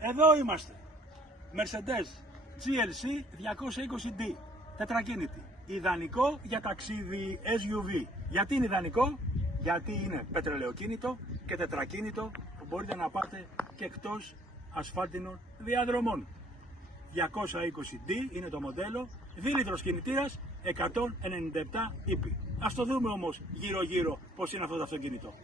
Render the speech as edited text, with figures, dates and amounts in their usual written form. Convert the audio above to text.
Εδώ είμαστε. Mercedes GLC 220D. Τετρακίνητη. Ιδανικό για ταξίδι SUV. Γιατί είναι ιδανικό? Γιατί είναι πετρελαιοκίνητο και τετρακίνητο που μπορείτε να πάτε και εκτός ασφάλτινων διαδρομών. 220D είναι το μοντέλο, 2 λίτρος κινητήρας, 197 ύπη. Ας το δούμε όμως γύρω-γύρω πώς είναι αυτό το αυτοκίνητο.